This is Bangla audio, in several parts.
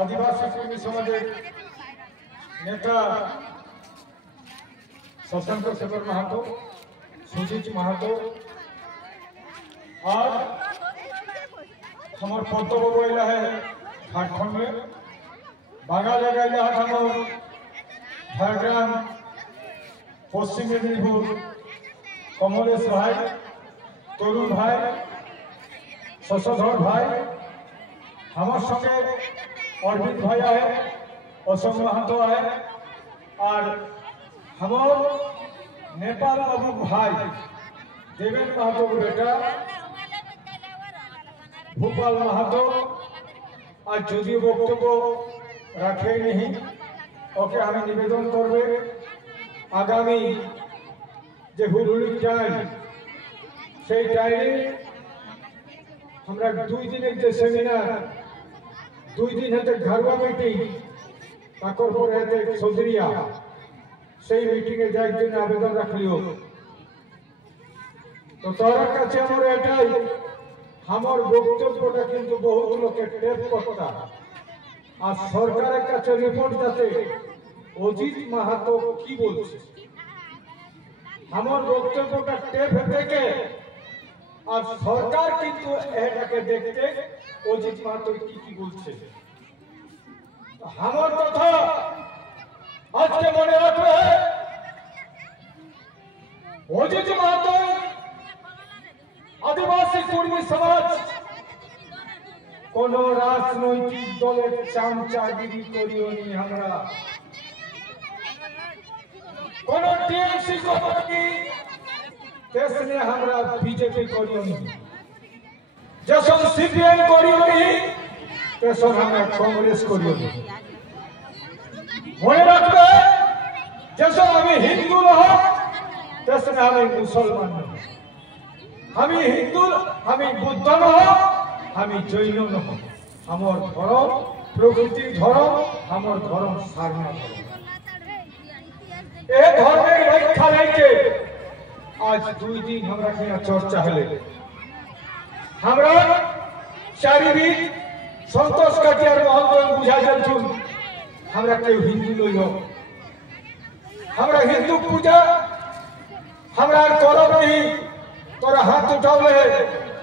आदिवासी कर्मी समाजेर नेता शशांक शेखर माहातो, सुजीत माहातो और हमारे पद्मबाबू एला है झारखंड में, बांगा जगह एला है हमारे झारग्राम पश्चिम मेदिनीपुर कमलेश भाई, तरुण भाई, शशधर भाई, हमारे संगे अरविंद भाई है, अशोक महतो है और हमारे नेपाल बाबू भाई देवेंद्र महतो के बेटा भूपाल महतो आज जदि बक्तव्य रखे नहीं ओके हमें निवेदन करबे आगामी जे हुलुली टाइम से टाइम हमरा 2 दिन जे सेमिनार 2 दिन हेते घरवा मीटिंग काकरपुर हेते सोदरिया से मीटिंग जाए दिन आवेदन रख लियो तो तोरा काছে हमर एटाई हमर बक्तव्यटा किन्तु बहुत लोके टेप करता আর সরকারের কাছে রিপোর্ট যাতে অজিত মাহাতো কি বলছে আমার বক্তব্যটা টেপ থেকে আর সরকার কিন্তু এটাকে দেখতে অজিত মাহাতো কি বলছে আমার কথা আজকে মনে রাখবে অজিত মাহাতো आदिवासी कर्मी समाज कोनो राजनैतिक दलेर चामचागिरी करियो नी हमरा कोनो टीएमसी करी तेसने हमरा बीजेपी करियो नी जसन सीपीएम करियो नी तेसन हमरा कांग्रेस करियो नी मने राखबे जसन आमी हिंदू रह तेसने आमी मुसलमान रह हमी हिंदू हमी बुद्ध न हमी जैन न हमार धर्म प्रकृति धर्म हमार धर्म सारना धर्म ए धर्मेर व्याख्या लेके आज 2 दिन हमरा के चर्चा हले हमरा चारिविद संतोष काटियार महंत बुझाई जलछुन हमरा के हिंदू लइयो हमरा हिंदू पूजा हमरा करब नहीं तोरा हाथ उठावले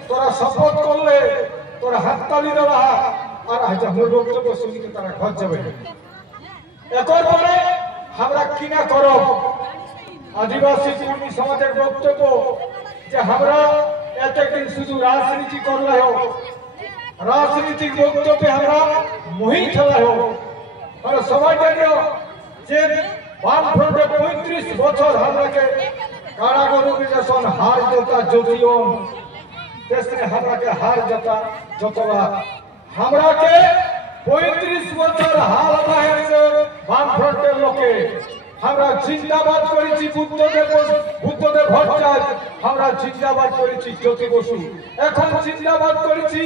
तोरा शपथ करले तोरा हाथ ताली देला और आज हम लोग तो सुन के तारा घर जाबे एकर परे हमरा किना करब आदिवासी कर्मी समाजेर बक्तव्य जे हमरा एते दिन शुधु राजनीति करले हो राजनीतिक बक्तव्य हमरा मोहित हला हो और सबाई जानियो जे वामफ्रंटे 35 বছর हमरा के कारागारों में जैसन हार देता ज्योतियों तेसने हमरा के हार देता जतवा हमरा के 35 বছর हाल बाहर से वामफ्रंटेर लोके हमरा जिंदाबाद करेছি बुद्धदेव भट्टाचार्য हमरा जिंदाबाद करेছি ज्योति बसु এখন जिंदाबाद करेছি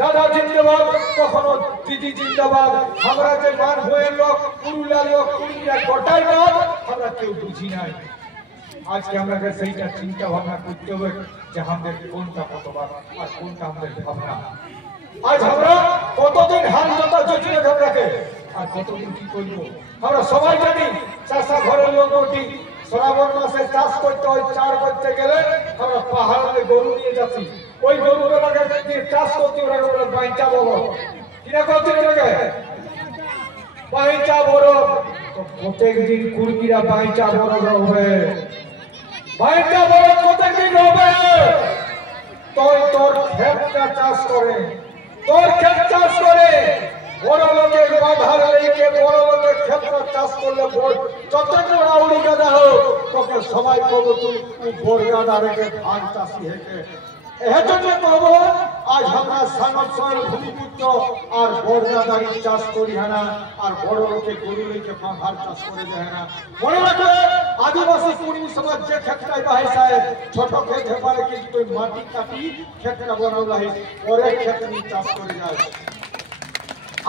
दादा जिंदाबाद कखनो दीदी जिंदाबाद हमरा जे मान होए लोक पुरुलिया लोक पुरुलिया गोटाई लोक हमरा केउ बुझी নাই आज के हमरा के सहीटा चिंता भावना करते हुए जे हमদের কোনটা কতবার আর কোনটা আমাদের ভাবনা आज हमरा কতদিন হাল জতা জটিলে ঘর রাখে আর কতদিন কি করব আমরা সবাই জানি চাষা ঘরের লোকটি শ্রাবণ মাসে চাষ করতে হয় চার করতে গেলে আমরা পাহাড়ে গরু নিয়ে যাচ্ছি ওই গরুগুলো লাগে দিয়ে চাষ করতে ওরা বলে বাইচা বড় কিনা করতে লাগে বাইচা বড় তো প্রত্যেক দিন কুরকিরা বাইচা বড় হবে বাইটা বড় কতদিন হবে তোর ক্ষেতটা চাষ করে তোর ক্ষেত চাষ করে বড় লোকের বাধার লেগে বড় লোকের ক্ষেতটা চাষ করলে যত বড় উড়ি গাদা হোক তোকে সবাই কবো তুই বড় গাদা রেখে ধান চাষি হেঁকে এজন্য কব আজ আমরা সংরক্ষণ ভূমিপুত্র আর বড়গাদারি চাষ করি না আর বড় লোকে গরু লেকে ধান চাষ করে দেয় না মনে রাখবে आदिवासी कर्मी समाज जे ক্ষেত্রে বাহিসা ছোট ক্ষেত হেপারে কিন্তু তুই মাটি কাটি ক্ষেতটা বনাওলা হে পরে ক্ষেত নি চাষ করে যায়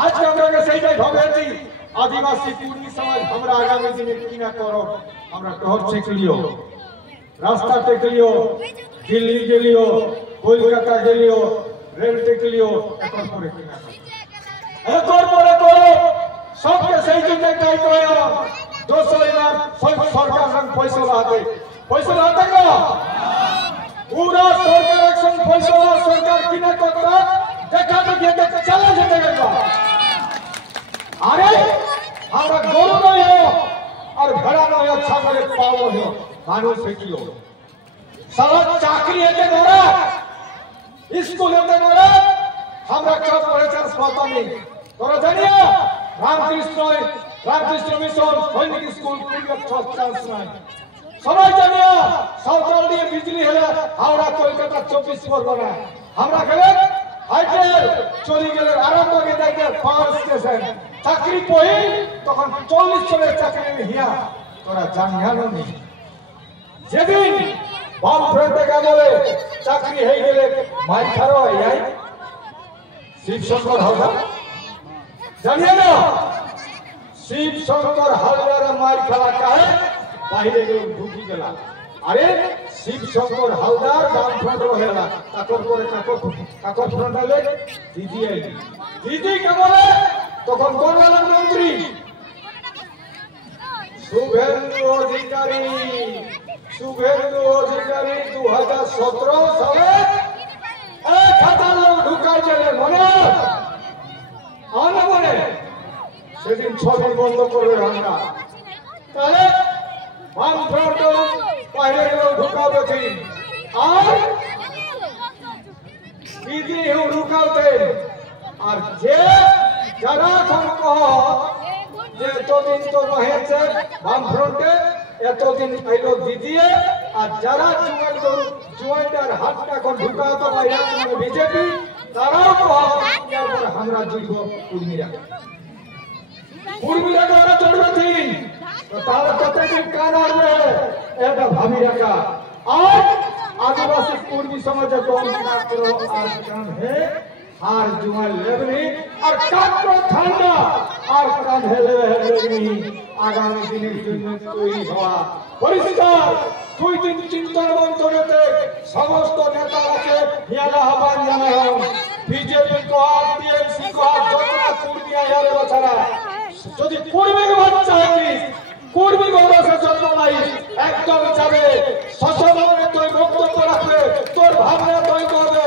আজ আমরা সেইটাই ভাবেছি आदिवासी कर्मी समाज हमरा आगामी दिने কি না করব আমরা টহর চেক লিও রাস্তা চেক লিও दिल्ली गेलियो कोलकाता गेलियो रेल टेक लियो एकर परे किना एकर परे करो যেটাই কয় দোসরে না সরকার সঙ্গে ফয়সলা হতে না पूरा सरकार एक्शन फैसला सरकार किने करता देखा तो ये चला जेते गया अरे हमरा गोरु नहीं हो और घड़ा नहीं अच्छा करे पावो हो मानो से कियो साला चाकरी है गोरा स्कूल है गोरा हमरा कब पढ़े चांस पता नहीं तोरा जानिया रामकृष्ण मिशन सैनिक स्कूल पूरा चांस नहीं সবাই জানিয়া সাউথল দিয়ে বিজলি হলে হাওড়া কলকাতা 24 পরগনা আমরা গেলে হাইটে চলে গেলে আরম্ভ হয়ে যাইতে পাওয়ার স্টেশন চাকরি পই তখন 40 জনের চাকরি হিয়া তোরা জানিয়ানো নি যেদিন বাম ফ্রন্টে গেলে চাকরি হয়ে গেলে মাই খারো আই শিবশঙ্কর হালদার জানিয়ে না শিবশঙ্কর হালদার মাই খালা কাহে বাইরে ঢুকি গেলা আরে শিবশঙ্কর হালদার বাম ফ্রন্ট রহেলা তাকর পরে কাকর ফ্রন্ট হলে দিদি আইলি দিদি কেমনে তখন কোন গেলেন মন্ত্রী শুভেন্দু অধিকারী 2017 সালে এক হাজার ঢুকাই গেলে মনে সেদিন ছবি বন্ধ করবে আমরা তাহলে বাম ফ্রন্ট বাইরে ঢুকাবে দিন আর দিদি ঢুকাবে আর যে যারা এখন কহ যে এতদিন তো রয়েছে বাম ফ্রন্টে এতদিন পাইলো দিদি আর যারা জুয়াইটার হাতটা এখন ঢুকাতো বাইরে বিজেপি তারাও কহ আমরা জুড়ব উর্মিরা দ্বারা চলবে দিন তাহলে কতদিন কান আসবে এটা ভাবি রাখা আর आदिवासी पूर्वी समाज कौन আর কান হে আর জুমাল লেবনি আর কাকো ঠান্ডা আর কান হেলে লেবনি আগামী দিনের জন্য তৈরি হওয়া পরিষ্কার দুই দিন চিন্তন মন্থনেতে সমস্ত নেতারাকে হিয়ালা আহ্বান জানালাম বিজেপি কো টিএমসি কো যতটা কুর্মী আয়ারে বাছারা যদি কুর্মীর বাচ্চা হইস কুর্মী গৌরবে জন্ম নাই একদম যাবে সসবনে তুই বক্তব্য রাখবে তোর ভাবনা তুই করবে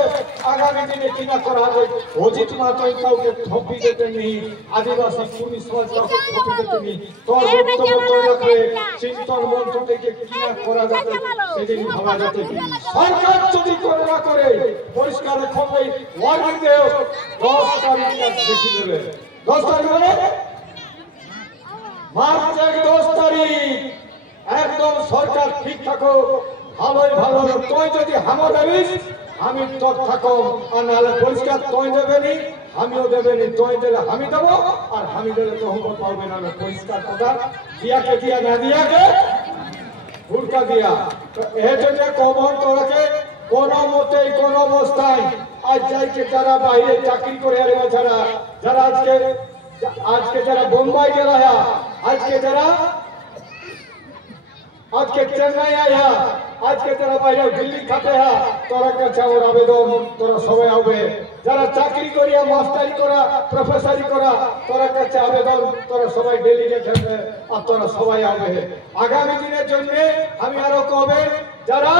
আগামী দিনে কিনা করা হবে অজিত মা তুই কাউকে থপি দিতে নেই আদিবাসী কুর্মী সমাজ কাউকে থপি দিতে নেই তোর বক্তব্য তুই রাখবে চিন্তন মন্ত্র থেকে কিনা করা যাবে সেদিন ভাবা যাবে সরকার যদি করে না করে পরিষ্কার খবরে ওয়ার্নিং দেও 10 তারিখ দেখি দেবে 10 তারিখ মানে মার্চ 10 তারিখ একদম সরকার ঠিক থাকো ভালোই ভালো তুই যদি হামো দেবিস আমি তোর থাকো আর নাহলে পরিষ্কার তুই দেবেনি আমিও দেবেনি তুই দিলে আমি দেবো আর আমি দিলে তো হুকুম পাবে না পরিষ্কার কথা দিয়াকে দিয়া না দিয়াকে ভুলকা দিয়া তো এই জন্য কবর তোরাকে কোনো মতেই কোনো অবস্থায় আজ যাইকে যারা বাইরে চাকরি করে আরে ছাড়া যারা আজকে যারা বোম্বাই গেলা আজকে যারা আজকে চেন্নাই আয়া আজকে যারা বাইরে দিল্লি খাতে তোরা কাছে আমার আবেদন তোরা সবাই হবে যারা চাকরি করিয়া মাস্টারি করা প্রফেসরি করা তোরা কাছে আবেদন তোরা সবাই ডেলিগেট হবে আর তোরা সবাই হবে আগামী দিনের জন্য আমি আরো কবে যারা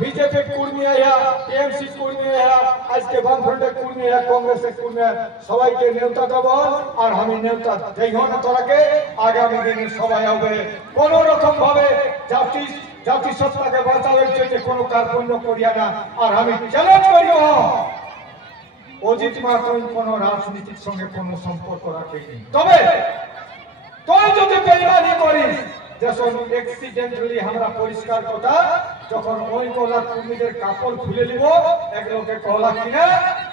বিজেপি কর্মী আয়া টিএমসি কর্মী আয়া আজকে বামফ্রন্টের কর্মী আয়া কংগ্রেসের কর্মী সবাইকে নেতা দেব আর আমি নেতা দেই না তোরাকে আগামী দিনে সবাই হবে কোন রকম ভাবে জাতি সত্তাকে বাঁচানোর জন্য কোনো কার্পণ্য করিয়া না আর আমি চ্যালেঞ্জ করিও অজিত মাত্র কোনো রাজনীতির সঙ্গে কোনো সম্পর্ক রাখেনি তবে তুই যদি বেইমানি করিস যখন এক্সিডেন্টালি আমরা পরিষ্কার কথা যখন ওই কলা কর্মীদের কাপড় খুলে নিব এক লোকে কলা কিনা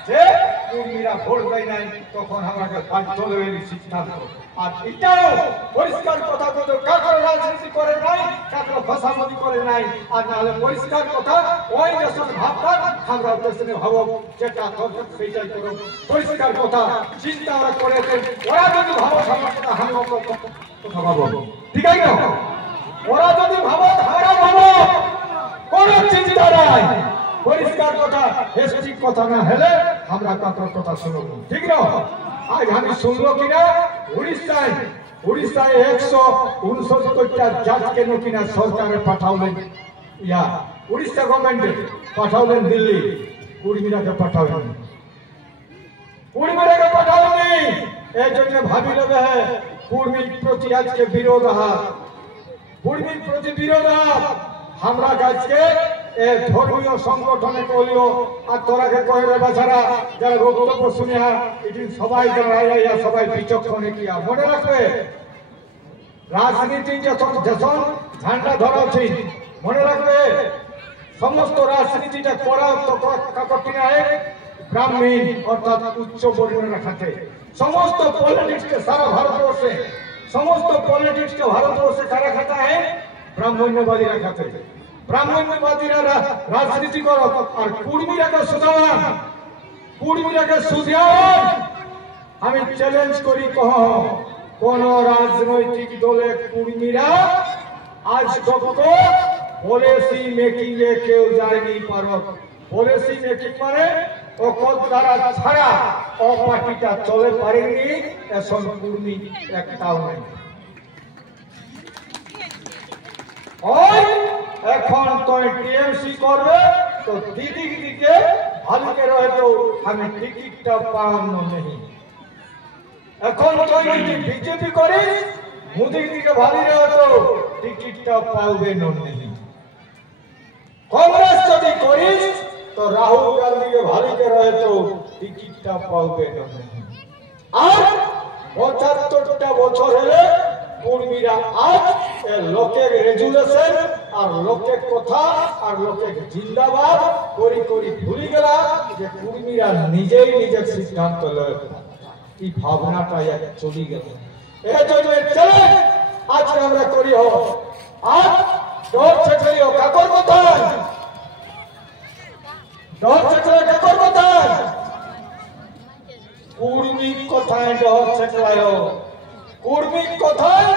যে কর্মীরা ভোট দেয় নাই তখন আমাকে বাধ্য হয়ে সিদ্ধান্ত আর এটাও পরিষ্কার কথা কত কাকর রাজনীতি করে নাই কাকর ভাষাবাদী করে নাই আর নাহলে পরিষ্কার কথা ওই যখন ভাবটা আমরা দেশে ভাবো যেটা দরকার সেইটাই করো পরিষ্কার কথা চিন্তা ওরা করেছেন ওরা যদি ভাবো সমস্যা আমি কথা ভাবো ঠিক আছে না ওরা যদি ভাবো আমরা ভাবো কোন চিন্তা নাই পরিষ্কার কথা হেসি কথা না হলে আমরা কাকর কথা শুনবো ঠিক না আজ আমি শুনলো কিনা উড়িষ্যায় উড়িষ্যায় 169টা জাজকে নকিনা সরকারে পাঠালেন, উড়িষ্যা গভর্নমেন্টে পাঠালেন দিল্লি, কুর্মীরাকে পাঠালেন, কুর্মীরাকে পাঠালেনি। এই জন্য ভাবিল কুর্মীর প্রতি আজকে বিরোধ, কুর্মীর প্রতি বিরোধ। আমরা আজকে ধর্মীয় সংগঠনে কলিও আর তোরাকে কইবে বাছারা যারা বক্তব্য শুনিয়া এটি সবাই দাঁড়াইয়া সবাই বিচক্ষণে কিয়া মনে রাখবে। রাজনীতি যখন যখন ঝান্ডা ধরাছি মনে রাখবে, সমস্ত রাজনীতিটা করা তো কাকটি নাই ব্রাহ্মণ অর্থাৎ উচ্চ বর্ণের খাতে। সমস্ত পলিটিক্সকে সারা ভারতবর্ষে, সমস্ত পলিটিক্সকে ভারতবর্ষে কারা খাতা হয়? ব্রাহ্মণ্যবাদীরা খাতে। ব্রাহ্মণ্যবাদীরা রাজনীতি করো আর কুর্মীরাকে সুধান, কুর্মীরাকে সুধান। আমি চ্যালেঞ্জ করি, কোন রাজনৈতিক দলে কুর্মীরা আজ তক পলিসি মেকিং এ কেউ যায়নি পারত। পলিসি মেকিং মানে ও কত দ্বারা ছাড়া ও পার্টিটা চলে পারেনি, এখন কুর্মী একটাও নেই। এখন তো টিএমসি করবে তো দিদি দিকে ভালুকে রহতো আমি টিকিটটা পাওয়ানো নেই। এখন তো যদি বিজেপি করে মোদি দিকে ভালো রহতো টিকিটটা পাওবে নেই। কংগ্রেস যদি করিস তো রাহুল গান্ধীকে ভালোকে রহতো টিকিটটা পাওবে নেই। আর ৭৫টা বছর হলে কুর্মীরা আজ লোকের রেজুলেশন আর লোকের কথা আর লোকের জিন্দাবাদ করি করি ভুলি গেলা যে কুর্মীরা নিজেই নিজের সিদ্ধান্ত লয়। এই ভাবনাটা চলি গেল। এই জন্য চ্যালেঞ্জ আজকে আমরা করি আজ ডর ছেড়ে কাকর কোথায়, ডর ছেড়ে কাকর কোথায়, কুর্মীর কোথায় ডর ছেড়ে, কুর্মীর কোথায়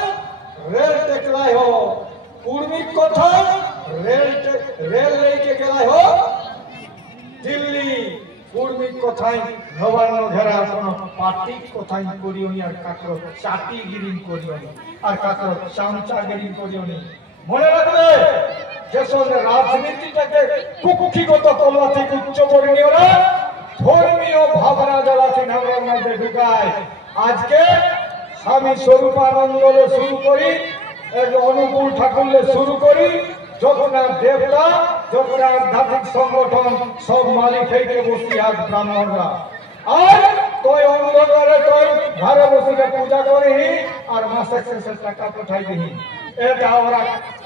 রেল টেকলাই হো, কুর্মীর কোথায় রেল লেকে গেলাই হো দিল্লি, কুর্মীর কোথায় নবান্ন ঘেরা কোন পার্টি কোথায় করিওনি আর কাকর চাটিগিরি করিওনি আর কাকর চামচাগিরি করিওনি। মনে রাখবে যেসব রাজনীতিটাকে কুক্ষিগত করলা থেকে উচ্চ বর্ণীয়রা ধর্মীয় ভাবনা জ্বালাতে নামের মধ্যে ঢুকায়। আজকে স্বামী স্বরূপানন্দ শুরু করি, অনুকূল ঠাকুরলে শুরু করি, জগন্নাথ দেবতা, জগন্নাথ আধ্যাত্মিক সংগঠন সব মালিক হইতে বসি আজ ব্রাহ্মণরা। আর তুই অন্ধকারে তুই ঘরে বসে পূজা করি আর মাসে শেষে টাকা পাঠাই দিহি। এটা ওরা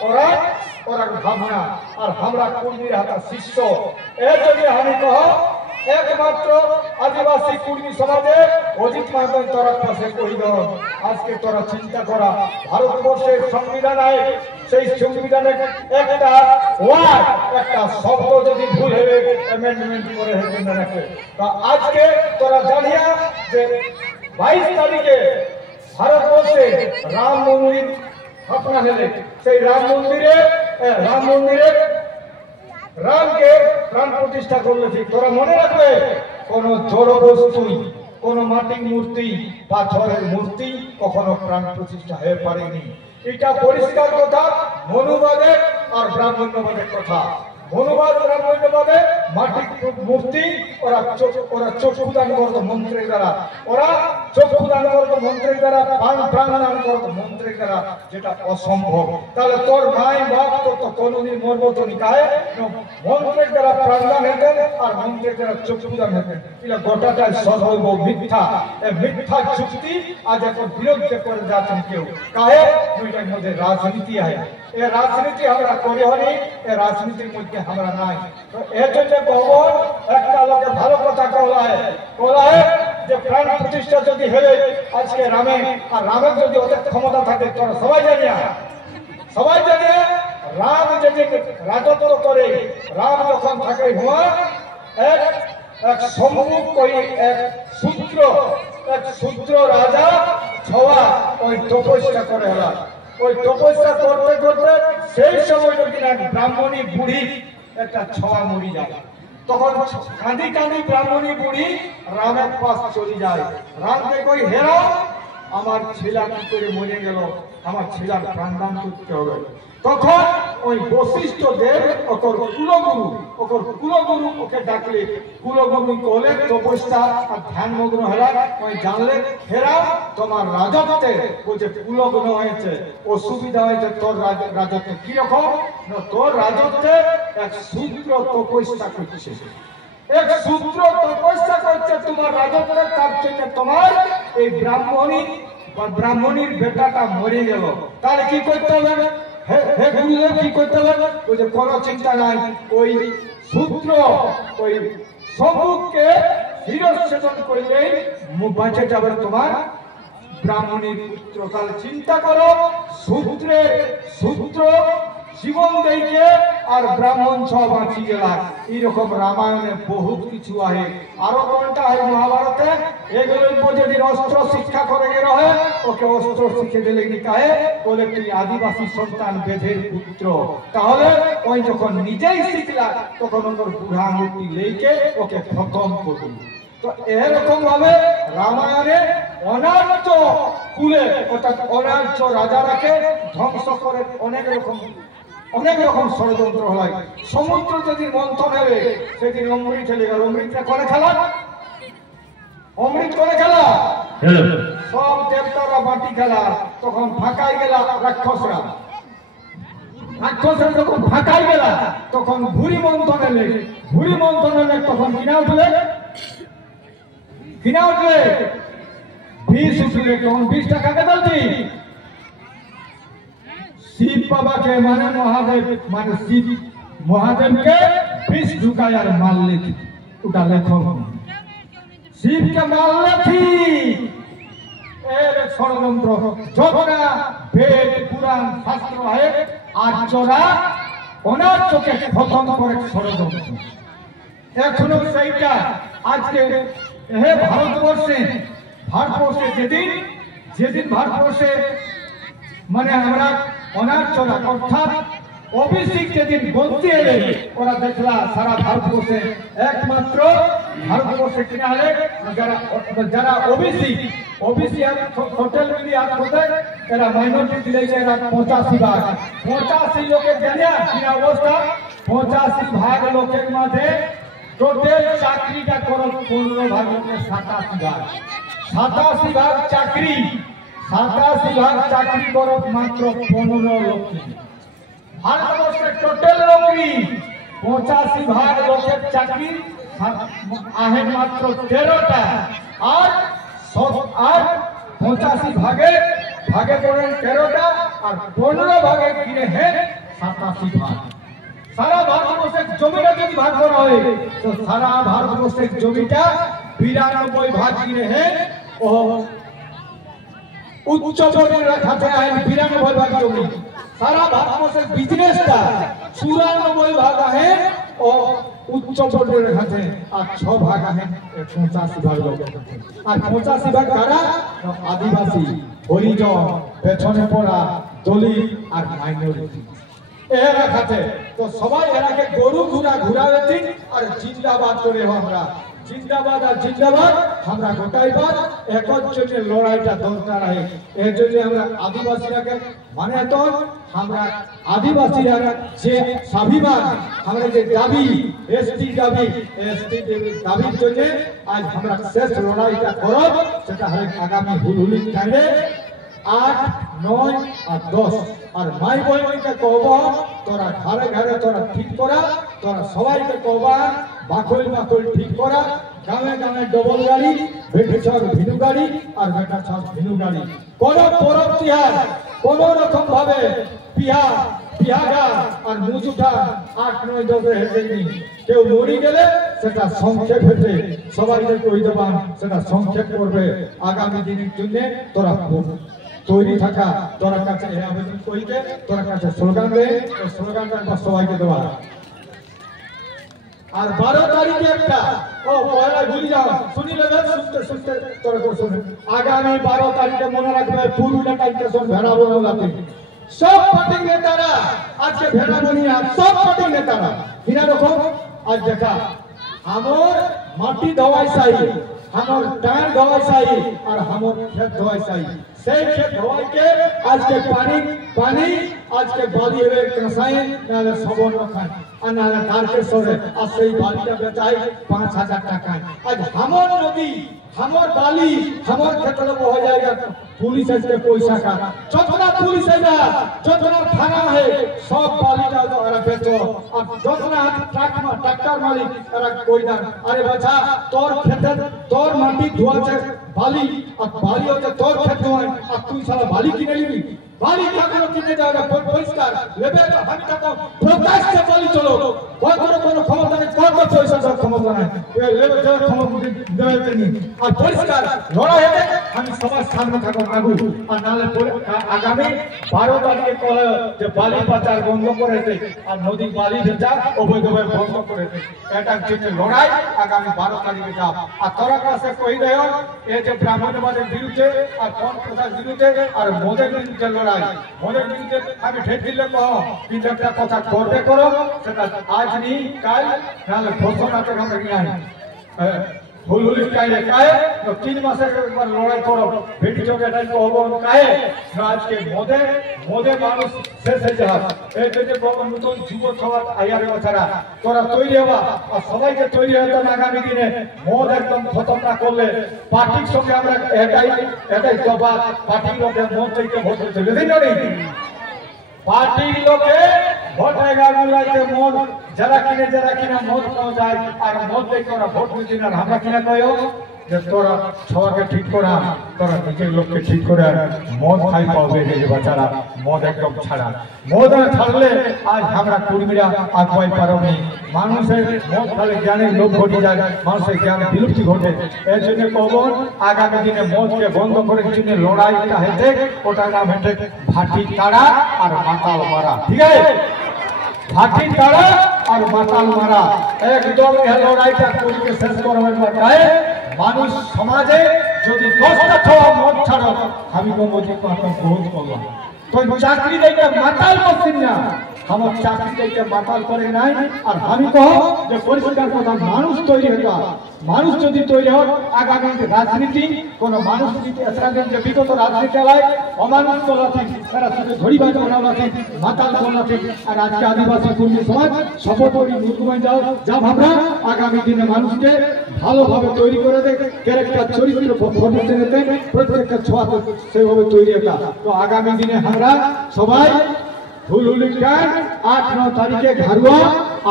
ওরা ওরা ভাবনা আর আমরা কুর্মীর হাতে শিষ্য। এর জন্য আমি কহ একমাত্র আদিবাসী কুর্মী সমাজে অজিত মাহাতোর তরফ পাশে কহিল আজকে তোরা চিন্তা করা ভারতবর্ষের সংবিধান আছে, সেই সংবিধানে একটা ওয়ার্ড একটা শব্দ যদি ভুল হয়ে অ্যামেন্ডমেন্ট করে রাখে তা আজকে তোরা জানিয়া যে 22 তারিখে ভারতবর্ষে রাম মন্দির স্থাপনা হলে সেই রাম মন্দিরে রামকে প্রাণ প্রতিষ্ঠা করলেছি। তোরা মনে রাখবে কোন জড় বস্তুই, কোন মাটির মূর্তি পাথরের মূর্তি কখনো প্রাণ প্রতিষ্ঠা হয়ে পারেনি। এটা পরিষ্কার কথা মনুবাদের আর ব্রাহ্মণ্যবাদের কথা। মনুবাদ ব্রাহ্মণ্যবাদে মাটির মূর্তি ওরা চক্ষুদান করতো মন্ত্রের দ্বারা, ওরা চক্ষুদান করতো মন্ত্রের দ্বারা, প্রাণ দান করতো মন্ত্রের দ্বারা, যেটা অসম্ভব। তাহলে তোর মাই বাপ তো কোনদিন মর্মতনী কাহে মন্ত্রের দ্বারা প্রাণদান হতেন আর মন্ত্রের দ্বারা চক্ষুদান হতেন। এটা গোটাটাই সর্বৈব মিথ্যা। এই মিথ্যা যুক্তি আজ এখন বিরোধে করে যাচ্ছেন কেউ কাহে ওইটার মধ্যে রাজনীতি হয়। এই রাজনীতি আমরা করি হনি, এই রাজনীতির মধ্যে আমরা নাই। তো এর জন্য ভগবান একটা লোকে ভালো কথা বলা হয় যে প্রাণ প্রতিষ্ঠা যদি হলে আজকে রামে আর রামের যদি ওদের ক্ষমতা থাকে তোরা সবাই জানিয়া রাম যদি রাজত্ব করে, রাম যখন থাকে হুয়া এক সম্মুখ করি এক সূত্র রাজা ছওয়া ওই তপস্যা করে হলা। ওই তপস্যা করতে করতে সেই সময় যদি না ব্রাহ্মণী বুড়ি একটা ছওয়া মরি যায়, তখন কাঁদি কাঁদি ব্রাহ্মণী বুড়ি রামের পাশ চলে যায়। রামকে কই হেরাও আমার ছেলে কি করে মরে গেল, আমার ছেলের প্রাণদান করতে হবে। তখন ওই বশিষ্ঠ দেব ওকর কুলগুরু ওকে ডাকলে, কুলগুরু কলে তপস্যা আর ধ্যানমগ্ন হেরা, ওই জানলে হেরা তোমার রাজত্বে বলছে কুলগ্ন হয়েছে, অসুবিধা হয়েছে তোর রাজত্বে। কিরকম না, তোর রাজত্বে এক শূদ্র তপস্যা করছে, এক শূদ্র তপস্যা করছে তোমার রাজত্বে, তার জন্য তোমার এই ব্রাহ্মণীর বেটাটা মরে গেল। তাহলে কি করতে হবে? হে গুরুদেব কি করতে হবে? বলছে কোনো চিন্তা নাই, ওই শূদ্র ওই সম্মুখকে শিরচ্ছেদন করলেই বাঁচে যাবে তোমার ব্রাহ্মণীর পুত্র। তাহলে চিন্তা করো, শূদ্র জীবন দেইকে আর ব্রাহ্মণ সব বাঁচি গেলা। এইরকম রামায়ণে বহুত কিছু আছে, আরো কোনটা হয় মহাভারতে। এগুলো যদি অস্ত্র শিক্ষা করে রহে, ওকে অস্ত্র শিখে দিলে নিকাহে বলে তুই আদিবাসী সন্তান বেদের পুত্র। তাহলে ওই যখন নিজেই শিখলা তখন ওর বুড়া আঙুলটি লেকে ওকে খতম করল। তো এরকম ভাবে রামায়ণে অনার্য কুলে অর্থাৎ অনার্য রাজারাকে ধ্বংস করে অনেক রকম ষড়যন্ত্র হয়। সমুদ্র যদি মন্থন হবে সেদিন অমৃত চলে গেল, অমৃতটা করে খেলা, অমৃত করে খেলা, সব দেবতারা মাটি খেলা। তখন ফাঁকাই গেলা রাক্ষসরা যখন ফাঁকাই গেলা তখন ভুরি মন্থন এলে, তখন কিনা উঠলে বিষ উঠলে, তখন বিষটা কাকে বলছি? শিব বাবাকে, মানে শিব মহাদেবকে বিষ ঢুকায় আর মারলে, ওটা লেখন শিবকে মারলে ঠিক। এর ষড়যন্ত্র যতটা বেদ পুরাণ শাস্ত্র হয়, আর্যরা অনার্যকে খতম করে ষড়যন্ত্র এখনো সেইটা আজকে হে ভারতবর্ষে যেদিন ভারতবর্ষে মানে আমরা অনার্যরা অর্থাৎ ওবিসি যেদিন বলতে এলে, ওরা দেখলা সারা ভারতবর্ষে একমাত্র ভারতবর্ষে কিনা হলে যারা ওবিসি হোটেল মিলিয়ে এরা মাইনরিটি দিলে এরা 85 লোকের জানিয়া কিনা অবস্থা, 85 ভাগ লোকের মাঝে টোটাল চাকরিটা করো 15 ভাগ লোকের 87 ভাগ চাকরি করো মাত্র 15 লোক। ভারতবর্ষের টোটাল লোকরি 85 ভাগ লোকের চাকরি আহে মাত্র 13টা, আর 85 ভাগে করেন 13টা, আর 15 ভাগে কিনে হেন 87 ভাগ। সারা ভারতবর্ষের জমিটা যদি ভাগ করা হয় তো সারা ভারতবর্ষের জমিটা 92 ভাগ কিনে হেন ও উচ্চ বর্গের খাতে আয় 92 ভাগ জমি। সারা ভারতবর্ষের বিজনেসটা 94 ভাগ আহে ও উচ্চ বর্গের খাতে, আর 6 ভাগ আহে 85 ভাগ লোক। আর 85 ভাগ কারা? আদিবাসী, হরিজন, পেছনে পড়া, দলিত আর মাইনরিটি এরা খাতে। তো সবাই এরাকে গরু ঘুরাবে আর জিন্দাবাদ করে আমরা জিন্দাবাদ আর জিন্দাবাদ আমরা গোটাইবার একর জন্য লড়াইটা দরকার আছে। এর জন্য আমরা আদিবাসীরাকে মানে তো আমরা আদিবাসীরা যে স্বাভিমান, আমরা যে দাবি এসটি দাবির জন্য আজ আমরা শেষ লড়াইটা করব। সেটা হয় আগামী হুলহুলি টাইমে 8, 9 আর 10। আর মাই বইকে কব তোরা ঘরে ঘরে তোরা ঠিক করা, তোরা সবাইকে কবা বাকল ঠিক করা, গ্রামে ডবল গাড়ি, বেটে ছক ভিনু গাড়ি আর বেটা ছক ভিনু গাড়ি। কোন পরব তিহার কোন রকম ভাবে বিহাগা আর মুজুঠা 8, 9, 10 হেঁটেনি। কেউ মরি গেলে সেটা সংক্ষেপ হেঁটে সবাইকে কই দেবান, সেটা সংক্ষেপ করবে। আগামী দিনের জন্য তোরা তৈরি থাকা, তোর কাছে আবেদন করিকে তোর কাছে স্লোগান দেয়, স্লোগানটা সবাইকে দেওয়া। আর 12 তারিখে একটা পয়লা ভুলে যাও, শুনি নেবে শুনতে তোর শুনে। আগামী 12 তারিখে মনে রাখবে পুরুলিয়া স্টেশন ভেড়াবনাতে সব পার্টির নেতারা আজকে ভেড়াবনিয়া সব পার্টির নেতারা কিনা রকম আজ দেখা আমার মাটি ধোয়াই সাই हमर टायर धोवाई चाहिए और हमर खेत धोवाई चाहिए से खेत धोवाई के आज के पानी आज के बाली हवे कसाई नाले सबन खाए और नाले तार के सोरे आज से बाली का बेचाई 5000 टाका आज हमर नदी हमर बाली हमर खेत में हो जाएगा पुलिस के पैसा का जितना पुलिस है जितना थाना है सब बाली का अरे बेचो और जितना ट्रैक्टर मालिक अरे कोई ना अरे बच्चा तोर खेत तोर माटी धुआ छे बाली और बाली होते तोर खेत धुआ और तू साला बाली किने ली बाली का करो किने जाएगा परिष्कार लेबे तो हम तक प्रोटेस्ट से बाली चलो कोई कोनो क्षमता नहीं कोई पैसा सब क्षमता नहीं ये लेबे जो क्षमता देवे नहीं और परिष्कार लड़ा है हम समाज सामने থাকো আগু আর নালে আগামী 12 তারিখে কলে যে বালি পাচার বন্ধ করেছে আর নদী বালি বেচা অবৈধভাবে বন্ধ করেছে এটার জন্য লড়াই আগামী 12 তারিখে যাব আর তোরা কাছে কই দেও এই যে ব্রাহ্মণবাদের বিরুদ্ধে আর কোন প্রথার বিরুদ্ধে আর মোদের বিরুদ্ধে লড়াই মোদের বিরুদ্ধে আমি ঢের দিলে কহ কি একটা কথা করবে করো সেটা আজ নি কাল নালে ঘোষণাতে আমরা নাই हुलहुली काहे काहे तो 3 मासे के ऊपर लड़ाई करो बेटी चौके टाइम को होबो काहे आज के मोदे मानुष से जहाज এই যে প্রবলেম নতুন যুব সমাজ আইয়ারে বছরা তোরা তৈরি হবা আর সবাইকে তৈরি হতে আগামী দিনে মোদ একদম খতম না করলে পার্টির সঙ্গে আমরা এটাই সভা পার্টির লোকে মোদ থেকে ভোট দিতে দেই না পার্টির লোকে ভোট এগারোলাইতে মোদ যারা কিনা মোদ পাওয়া যায় আর মোদ দেখে ওরা ভোট দিতে না আমরা কিনা কয়ও যে তোরা সবাইকে ঠিক করা তোরা নিজের লোককে ঠিক করে মদ খাই পাবে যে বাচ্চারা মদ একদম ছাড়া মদ ছাড়লে আজ আমরা কর্মীরা আগুয়াই পারবনি মানুষের মদ খালে জ্ঞানের লোভ ঘটে যায় মানুষের জ্ঞানে বিলুপ্তি ঘটে এর জন্য কব আগামী দিনে মদকে বন্ধ করার জন্য লড়াইটা হেঁটে ওটার নাম হেঁটে ভাটি তাড়া আর মাতাল মারা ঠিক আছে ভাটি তাড়া আর মাতাল মারা একদম এই লড়াইটা করে শেষ করবেন বাটায় মানুষ সমাজে যদি 10টা খাওয়া মদ ছাড়ো আমি কমজি পাতা বহুত করলাম তো চাকরি দেইতে মাতাল করছিস না আমার চাকরি দেইতে মাতাল করে নাই আর আমি কহ যে পরিষ্কার কথা মানুষ তৈরি হতা মানুষ যদি তৈরি হয় আগামী রাজনীতি কোন মানুষ যদি এসরাদের যে বিগত রাজনীতি হয় অমানুষ চলাছে তারা শুধু ধরিবাজ বানাওয়াছে মাতাল বানাওয়াছে আর আজকে আদিবাসী কর্মী সমাজ সপোর্টই মুরগুমাই যাও যা ভাবনা আগামী দিনে মানুষকে ভালোভাবে তৈরি করে দেয় ক্যারেক্টার চরিত্র ফরমেশন নিতে প্রত্যেকটা ছোঁয়া সেইভাবে তৈরি হতা তো আগামী দিনে আমরা সবাই हुलहुली कांड 8-9 तारीखे घरुआ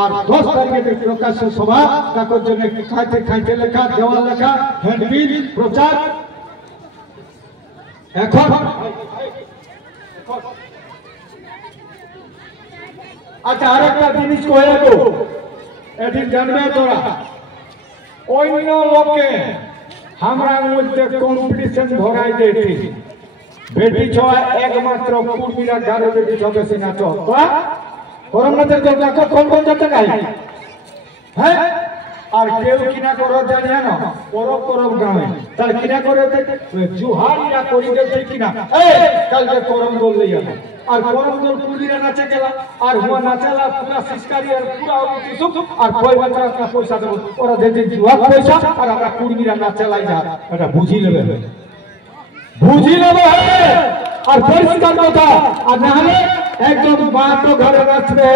और 10 तारीखे प्रकाश सभा ताकर जने खाइते लेखा देवाल लेखा हैंडबिल प्रचार এখন আচ্ছা আরেকটা জিনিস কইরা গো এদিন জানবে তোরা অন্য লোকে আমরা মধ্যে কম্পিটিশন ধরাই দেই बेटी छवा एकमात्र कुर्मीरा गारो बेटी छवे से नाचो तो करम नाचर तो देखो कौन जाते गाई हैं আর কেউ কিনা করো জানিয়া না করব গাঁয়ে তার কিনা করে জুহারিরা করি দেবে কিনা এই কালকে করম দল লইয়া আর করম দল কুড়িরা নাচে গেলা আর হুয়া নাচেলা পুরা সিসকারি আর পুরা কিছু আর কই বাচ্চা কা পয়সা দেব ওরা দেবে জুয়া পয়সা আর আমরা কুড়িরা নাচেলাই যা এটা বুঝি নেবে বুঝি নেবে আর পরিষ্কার কথা আর না হলে একদম বাতো ঘরে নাচবে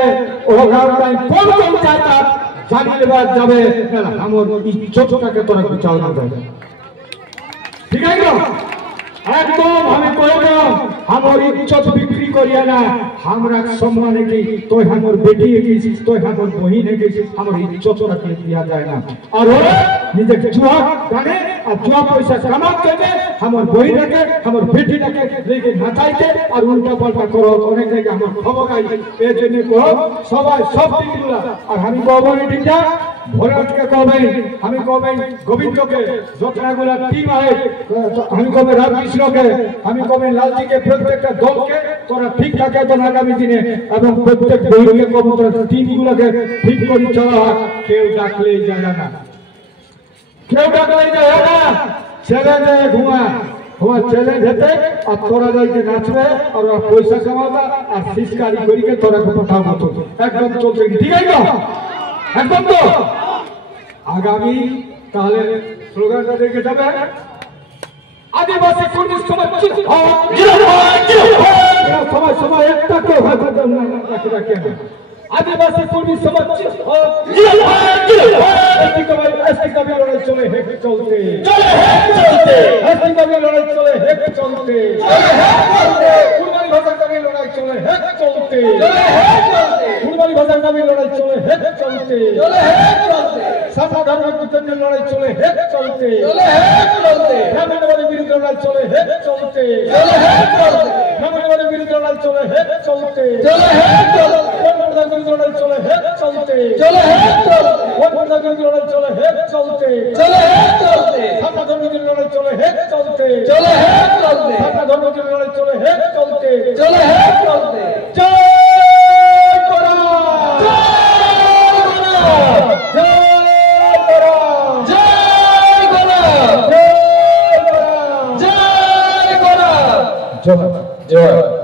ও গাঁটাই কোন চাইতা জানিয়ে দেওয়া যাবে আমার ইজ্জতটাকে তোরা চালানো যাবে ঠিক আছে একদম আমি কইলাম আমার ইজ্জত বিক্রি করিয়া না हमरा সম্মানে কি তোই আমার বেটি কি তোই আমার বহিন কি আমার ইজ্জতটাকে দিয়া যায় না আর ওরা নিজে জুয়া গানে আর জুয়া পয়সা কামাতে দে আমার বহিনকে আমার বেটিটাকে লেগে নাচাইতে আর উল্টা পাল্টা করো অনেক জায়গায় আমার খবর আই এই জন্য কো সবাই সব দিকগুলা আর আমি কবনে দিটা ভোরকে কবে আমি কবে গোবিন্দকে যতগুলা টিম আছে আমি কবে রামকৃষ্ণকে আমি কবে লালজিকে প্রত্যেকটা দলকে তোরা ঠিক থাকে তো আগামী দিনে এবং প্রত্যেক দলকে কবে তোরা টিমগুলোকে ঠিক করে চলা কেউ ডাকলেই যায় না কেউ ডাকলেই যায় না ছেলে ঘুমা हुआ चैलेंज हेते और तोरा जाइके नाचबे और पैसा कमाबा और सिसकारी करिके तोरा को पठाबो तो एकदम चलते ठीक है तो एकदम तो आगामी ताहले স্লোগানটা দেখে যাবে আদিবাসী কর্মী সমাজ সবাই সবাই একটা কেউ রাখেন আদিবাসী কর্মী সমাজ এসটি দাবি লড়াই চলে হেক চলতে এসটি দাবি লড়াই চলে হেক চলতে কুরবানি ভাষার দাবি লড়াই চলে হেক চলতে কুরবানি ভাষার দাবি লড়াই চলে হেক চলতে সাফা ধর্মের বিরুদ্ধে লড়াই চলে হেক চলতে ব্রাহ্মণবাদের বিরুদ্ধে লড়াই চলে হেক চলতে ব্রাহ্মণবাদের বিরুদ্ধে লড়াই চলে হেক চলতে ব্রাহ্মণবাদের বিরুদ্ধে লড়াই চলে হেক চলতে ব্রাহ্মণবাদের বিরুদ্ধে লড়াই চলে হেক চলতে সাফা ধর্মের বিরুদ্ধে লড়াই চলে হেক চলতে সাফা ধর্মের বিরুদ্ধে লড়াই চলে হেক চলতে জয় করা জয়